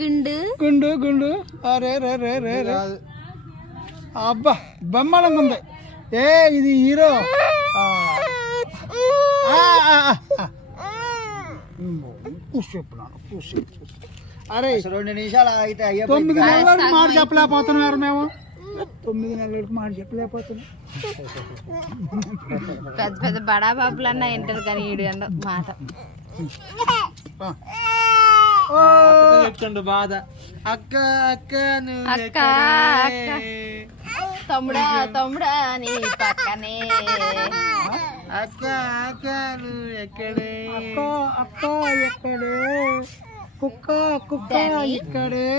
గుండు గుండు గుండు అరే రే రే రే రే అబ్బా బొమ్మలంగా ఉంది. ఏ ఇది హీరో. అరే 2 నిమిషాలు అయితే 9 నెలలకు మాట చెప్పలేకపోతున్నారు మేము. 9 నెలలకు మాట చెప్పలేకపోతున్నాం. పెద్ద పెద్ద బడా బాబులు అన్న వింటారు కానీ ఈడు మాట. బాధ అక్క అక్క అక్క తమ్ముడా తమ్ముడా నీ పక్కనే అక్క అక్క నువ్వు ఎక్కడే అక్క అక్క ఎక్కడే కుక్క కుక్క ఇక్కడే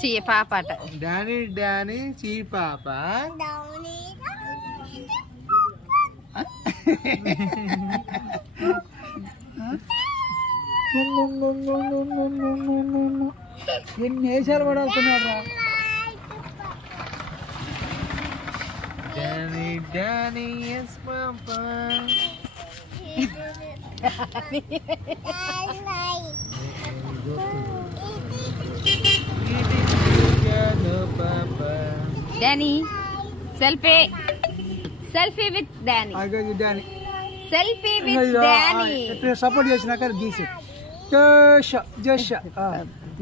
చీ పాపట డానీ డానీ చీ పాప ఎన్ని వేషాలు పడాల్తున్నాడు రా. డానీ డానీ ఎస్ పాప Danny selfie selfie with Danny Danny selfie with Danny support చేసినాక గీసి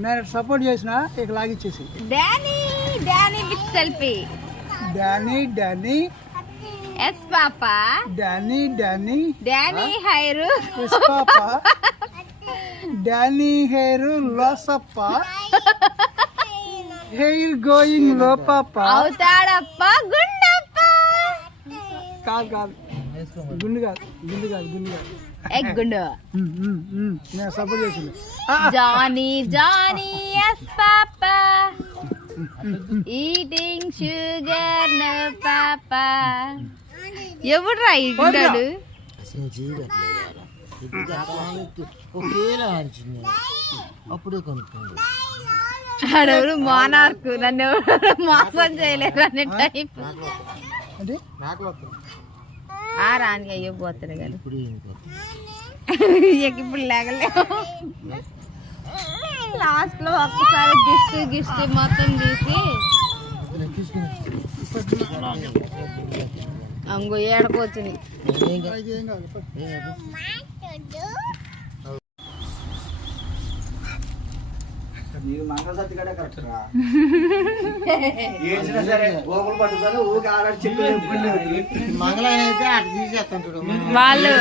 నేను సపోర్ట్ చేసిన ఇక లాగిచ్చేసి Danny Danny with selfie Danny Danny yes పాపా Danny Danny Danny hair yes పాప డానీ హెయిర్ లోసప్ప హెయిర్ గోయింగ్ లో పాప అవుతాడప్ప గుండప్ప కాదు కాదు గుండు కాదు గుండు కాదు గుండు కాదు ఎగ్గుండు నేను సపోర్ట్ చేసింది. Johnny Johnny yes papa eating sugar no papa ఎవడురా ఇడ్డాడు అప్పుడే కొనుక్కోండి. ఆడెవరు మోనార్క్ నన్ను ఎవరు మోసం చేయలేరు అనే టైప్ ఆ రాని అయ్యో పోతాడు కానీ ఇప్పుడు లేగలేవు. లాస్ట్ లో ఒక్కసారి గిస్ట్ గిస్ట్ మొత్తం తీసి అంగు ఏడకొచ్చింది. మంగళైతే అటు తీసేస్తాడు వాళ్ళు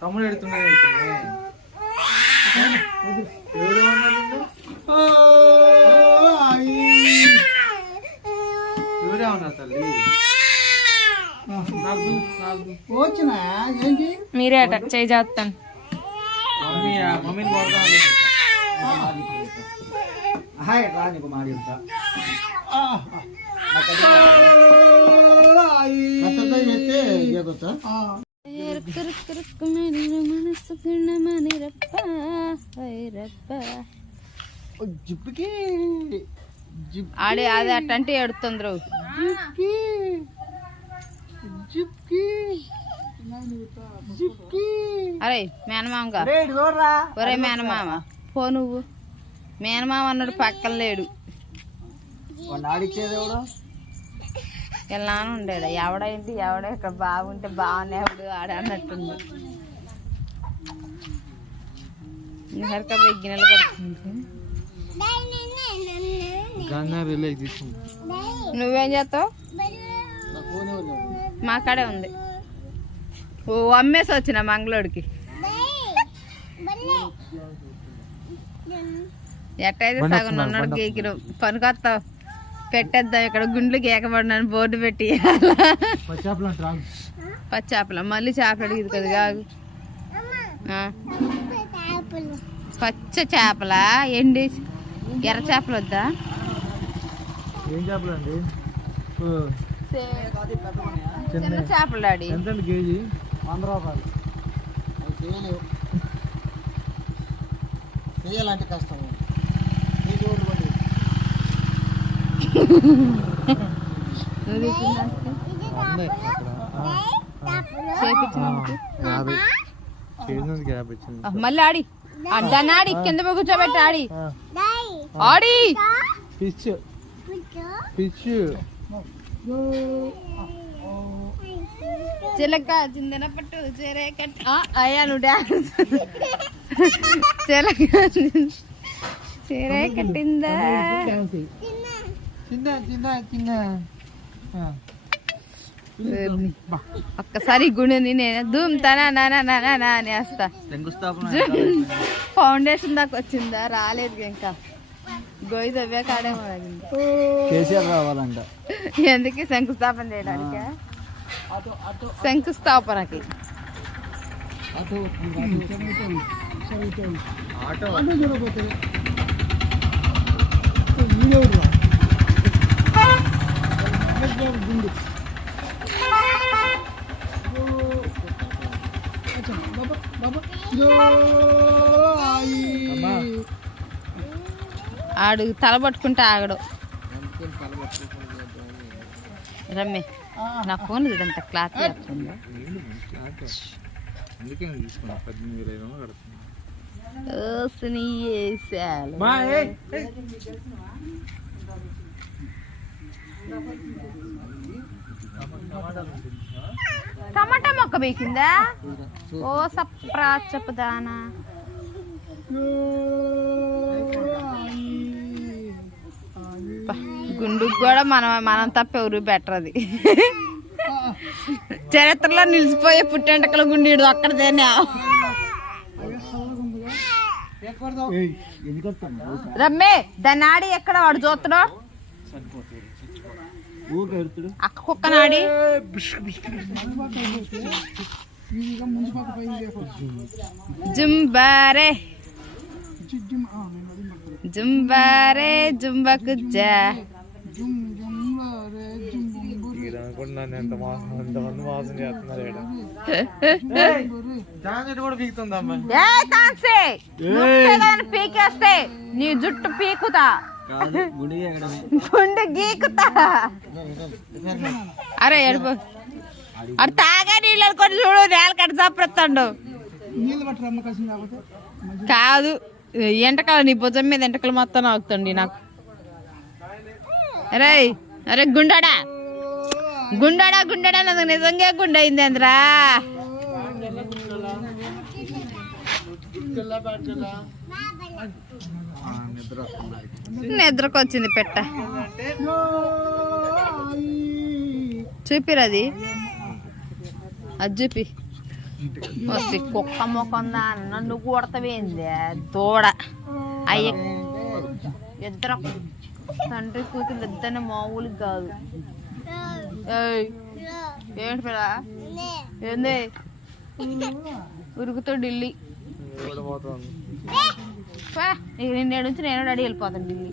తమ్ముడు ఎడుతున్నాడు. ఎవరేమన్నారు తల్లి వచ్చిన ఏంటి మీరే అట చేయి చేస్తాను. మమ్మీని రానికి మాడి జిప్పుకి ఆడే అది అట్టంటే ఎడుతుండ్రు. అరే మేనమామగా ఒరే మేనమామ పో నువ్వు. మేనమామ అన్నాడు పక్కన లేడు. ఎలా ఉండాడు ఎవడేంటి ఎవడో ఇక్కడ బాగుంటే బాగునేవాడు ఆడ అన్నట్టుంది. హరికబాయి గిన్నెలు పడుతుంది. నువ్వేం చేస్తావు? మా కాడే ఉంది. ఓ అమ్మేసి వచ్చిన మంగళోడికి. ఎట్టయితే సగం ఉన్నాడు గీకిరు పనికొస్తావు. పెట్టేద్దాం ఇక్కడ గుండ్లు గీకబడినాను బోర్డు పెట్టి. పచ్చాపల మళ్ళీ చేపలు అడిగింది కదా కాదు. పచ్చ చేపల ఎండి ఎర్ర చేపలు వద్దా? ఏం చేపలండి? చిన్న చేపలు డాడీ. ఎంతండి కేజీ? 100 రూపాయలు. చేయాలంటే కష్టం. చేపించినందుకు 50 చేసినందుకు 50 ఇచ్చింది. మళ్ళీ ఆడి దాన్ని ఆడి కింద పోయి కూర్చోబెట్టి ఆడి ఆడి పిచ్చు పిచ్చు చిలక చిందన పట్టు చీరే కట్టి అయ్యా నువ్వు డాన్స్ చిలక చీరే కట్టిందా చిన్న చిన్న చిన్న ఒక్కసారి గుణని నేను ధూమ్తానా నానా అనేస్తా. శంకుస్థాపన ఫౌండేషన్ దాకా వచ్చిందా? రాలేదు ఇంకా. గోయి దవ్వా కాడేమో కేసీఆర్ రావాలంట. ఎందుకు? శంకుస్థాపన చేయడానికి. శంకుస్థాపనకి ఆడు తల పట్టుకుంటే ఆగడు. రమ్మే నా ఫోన్ ఇదంతా క్లాత్ వస్తుందా? టమాటా మొక్క బీకిందా? ఓ సప్రా చెప్పదానా. గుండుకు కూడా మనం తప్ప ఎవరు బెటర్. అది చరిత్రలో నిలిచిపోయే పుట్టెంటకల గుండీడు అక్కడదేనా. రమ్మే దాన్ని ఆడి ఎక్కడ వాడు చూస్తాడు. అక్క కుక్కనాడి జుంబారే జుంబారే జుంబా కుజ్జా. పీకేస్తే నీ జుట్టు పీకుతా, గుండె గీకుతా. అరే ఎడుపు అడు తాగా నీళ్ళు అనుకోని చూడు. నేల కట్ట చప్పడతాడు కాదు. ఎంటకాలు నీ భుజం మీద ఎంటకలు మొత్తం ఆగుతండి నాకు. అరే అరే గుండాడా గుండాడా గుండాడా నాకు నిజంగా గుండె అయింది అందరా. నిద్రకు వచ్చింది పెట్ట. చూపిరది అది చూపి. వస్తే కుక్క మొక్కందా నన్ను కొడతావేంది దూడ. అయ్య ఇద్దరు తండ్రి కూతురు ఇద్దరిని మామూలు కాదు. ఏంటి పిల్ల ఏంది ఉరుకుతో ఢిల్లీ. నిన్నేడు నుంచి నేను డాడీ వెళ్ళిపోతాను ఢిల్లీ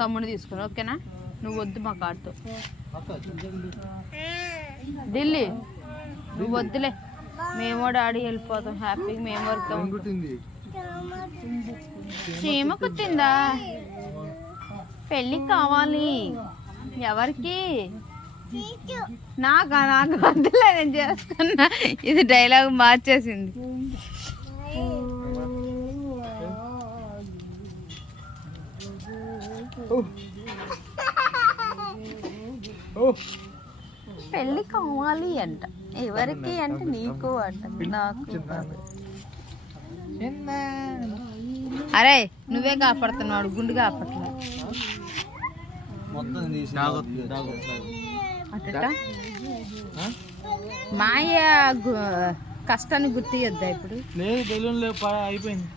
తమ్ముడిని తీసుకుని. ఓకేనా? నువ్వు వద్దు మా కార్డుతో ఢిల్లీ. నువ్వు వద్దులే, మేము డాడీ వెళ్ళిపోతాం హ్యాపీగా. మేము వరకు చీమ కుట్టిందా? పెళ్ళి కావాలి ఎవరికి? నాకు వద్దులే, నేను చేసుకున్నా. ఇది డైలాగ్ మార్చేసింది. పెళ్ళి కావాలి అంట. ఎవరికి అంటే నీకు అంట, నాకు. అరే నువ్వే కాపాడుతున్నాడు, గుండు కాపాడుతున్నాడు. మాయ కష్టాన్ని గుర్తియద్దా ఇప్పుడు? అయిపోయింది.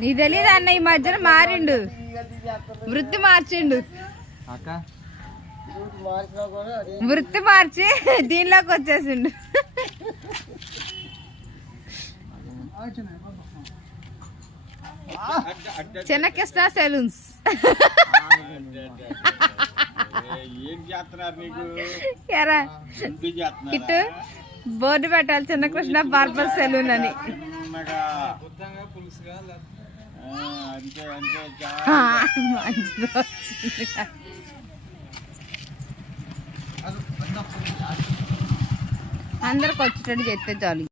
నీ తెలియదు అన్న, ఈ మధ్యన మారిండు, వృత్తి మార్చిండు. వృత్తి మార్చి దీనిలోకి వచ్చేసిండు. చిన్న కృష్ణ సెలూన్స్. ఎరా ఇటు బోర్డు పెట్టాలి చిన్నకృష్ణ బార్బర్ సెలూన్ అని. అందరికి వచ్చేటట్టు చెప్తే చాలు.